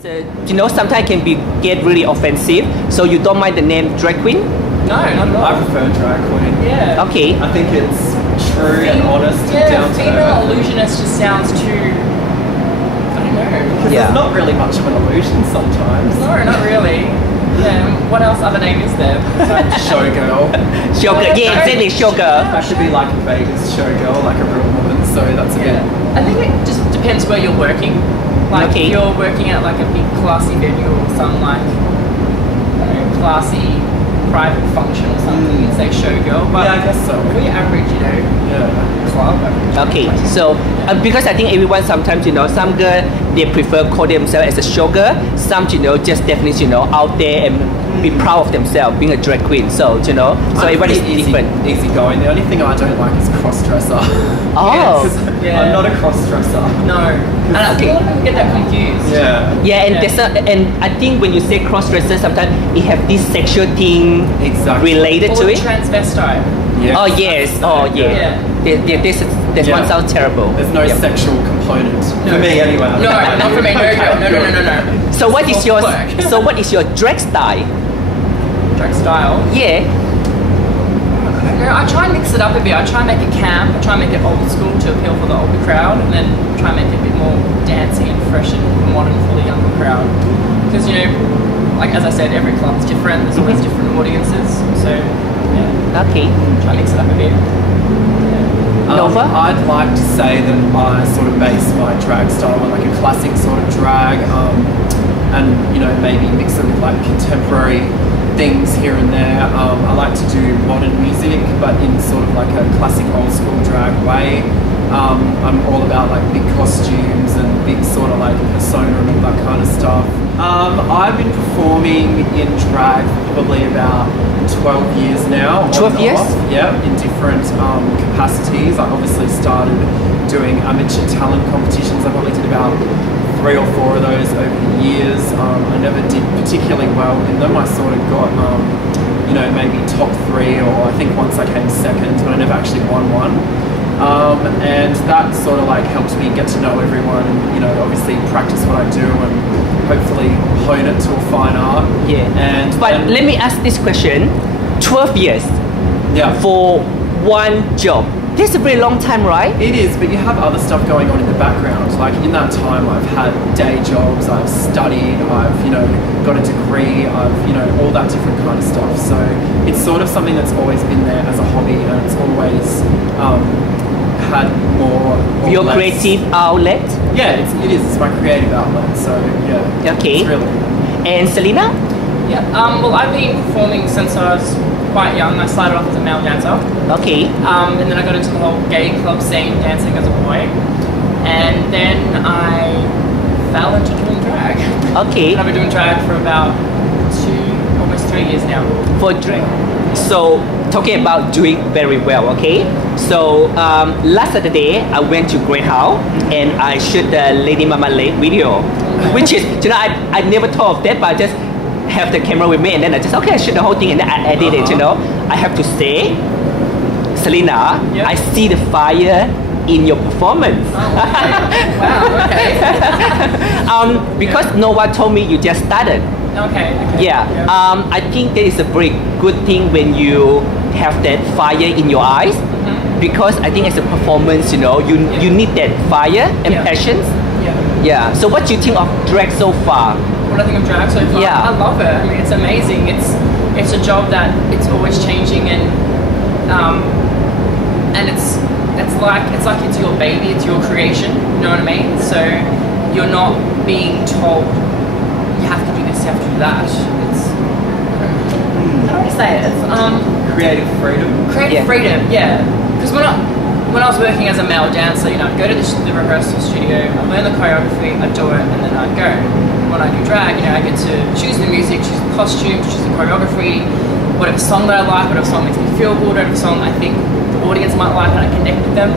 So, you know, sometimes can be get really offensive. So you don't mind the name drag queen? No, not at all. I prefer drag queen. Yeah. Okay. I think it's true and honest and down to female earth. illusionist just sounds too, I don't know. Because there's not really much of an illusion sometimes. No, not really. Yeah. What else other name is there? Showgirl. Showgirl, yeah, exactly, showgirl. I should be like a Vegas showgirl, like a real woman. So that's a bit. I think it just depends where you're working. Like Okay. if you're working at like a big classy venue or some like, I don't know, classy private function or something, you'd say showgirl. But Yeah, I guess so. for your average, you know, club average. Okay, so because I think everyone sometimes, you know, some girl they prefer call themselves as a showgirl. Some, you know, just definitely, you know, out there and be proud of themselves being a drag queen. So, you know, so everyone is different. Easy going. The only thing I don't like is cross-dresser. Oh. Yeah. I'm not a cross-dresser. No, and I think a lot of people get that confused. Yeah. Yeah, and there's and I think when you say cross-dresser, sometimes it have this sexual thing Exactly. related Or to it. transvestite. Yes. Oh yes, oh yeah. This one sounds terrible. There's no sexual component for me anyway. No, not for me. No. So what is your Work. so what is your drag style? Drag style. Yeah. No, I try and mix it up a bit. I try and make it camp. I try and make it old school to appeal for the older crowd, and then try and make it a bit more dancey and fresh and modern for the younger crowd. Because, you know, like as I said, every club's different. There's always different audiences. So yeah, Okay. try and mix it up a bit. Nova? I'd like to say that I sort of base my drag style on like a classic sort of drag, and you know, maybe mix it with like contemporary things here and there. I like to do modern music, but in sort of like a classic old school drag way. I'm all about like big costumes and big sort of like persona and all that kind of stuff. I've been performing in drag for probably about 12 years now. 12 years? Yeah, in different capacities. I obviously started doing amateur talent competitions. I probably did about 3 or 4 of those over the years. I never did particularly well in them. I sort of got, you know, maybe top 3, or I think once I came second, but I never actually won one. And that sort of like helps me get to know everyone and, you know, obviously practice what I do and hopefully hone it to a fine art. Yeah. But let me ask this question. 12 years for one job. This is a very long time, right? It is, but you have other stuff going on in the background. Like in that time, I've had day jobs, I've studied, I've, you know, got a degree, I've, you know, all that different kind of stuff. So it's sort of something that's always been there as a hobby, and it's always had more or Your less. creative outlet? Yeah, it is. It's my creative outlet. So yeah. Okay. It's really. And Selena? Yeah. Well, I've been performing since I was quite young. I started off as a male dancer. Okay. And then I got into the whole gay club scene, dancing as a boy. And then I fell into doing drag. Okay. And I've been doing drag for about almost 3 years now. For drag. So talking about doing very well, okay? So last Saturday I went to Greyhound and I shot the Lady Mama Late video, which is, you know, I never thought of that, but I just have the camera with me and then I just, okay, I shoot the whole thing and then I edit it, you know. I have to say, Selena, I see the fire in your performance. Oh, okay. Wow, okay. Because Nova told me you just started. Okay. Yeah, I think that is a very good thing when you have that fire in your eyes, because I think as a performance, you know, you need that fire and passion. Yeah. So what do you think of drag so far? What I think of drag so far? Yeah. I love it. I mean, it's amazing. It's a job that it's always changing, and it's your baby. It's your creation. You know what I mean? So you're not being told you have to do this, you have to do that. It's how do I say it? It's Creative freedom. creative freedom. Yeah. Because when I was working as a male dancer, you know, I'd go to the rehearsal studio, I learn the choreography, I do it, and then I'd go. When I do drag, you know, I get to choose the music, choose the costume, choose the choreography, whatever song that I like, whatever song makes me feel good, whatever song I think the audience might like, and I connect with them.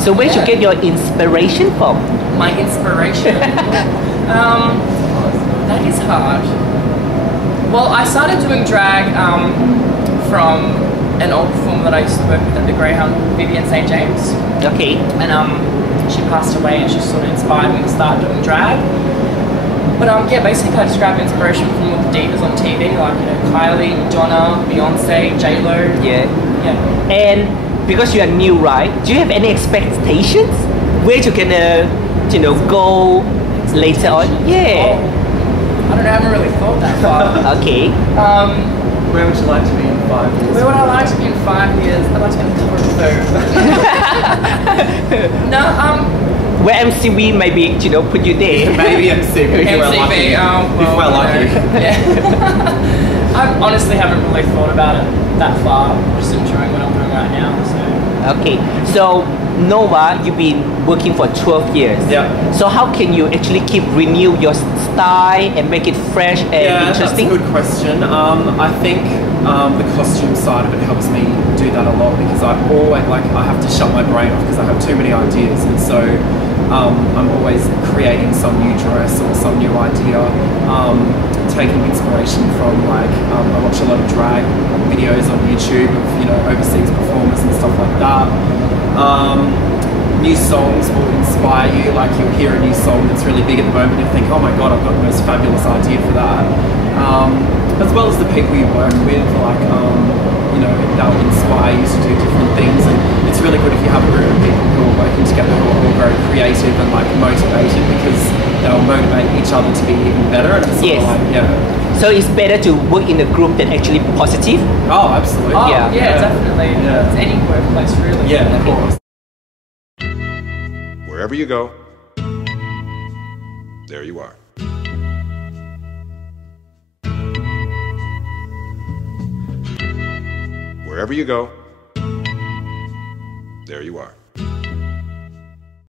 So where did you get your inspiration from? My inspiration? That is hard. Well, I started doing drag from an old performer that I used to work with at the Greyhound, Vivian St. James. Okay. And she passed away and she sort of inspired me to start doing drag. But yeah, basically I just grab inspiration from all the divas on TV, like Kylie, Madonna, Beyonce, J-Lo. Yeah. Yeah. And because you are new, right? Do you have any expectations where you can, go later on? Yeah. I don't know. I haven't really thought that far. Okay. Where would you like to be in 5 years? Where would I like to be in 5 years? I'd like to be on the cover of Vogue. No, Where MCV maybe, put you there. Maybe MCV. If we're lucky. If we're lucky. Yeah. I honestly haven't really thought about it that far. I'm just enjoying what I'm doing right now. So. Okay. So Nova, you've been working for 12 years. Yeah. So how can you actually keep renew your style and make it fresh and interesting? That's a good question. I think the costume side of it helps me do that a lot because I always I have to shut my brain off because I have too many ideas, and so I'm always creating some new dress or some new idea. Taking inspiration from I watch a lot of drag videos on YouTube of overseas performers and stuff like that. New songs will inspire you, like you'll hear a new song that's really big at the moment and think, oh my god, I've got the most fabulous idea for that. As well as the people you work with, they'll inspire you to do different things, and it's really good if you have a group of people who are working together who are all very creative and motivated, because they'll motivate each other to be even better. And it's So it's better to work in a group that actually positive? Oh, absolutely. Oh, yeah, definitely. Yeah. It's any workplace, really. Yeah, of course. Wherever you go, there you are. Wherever you go, there you are.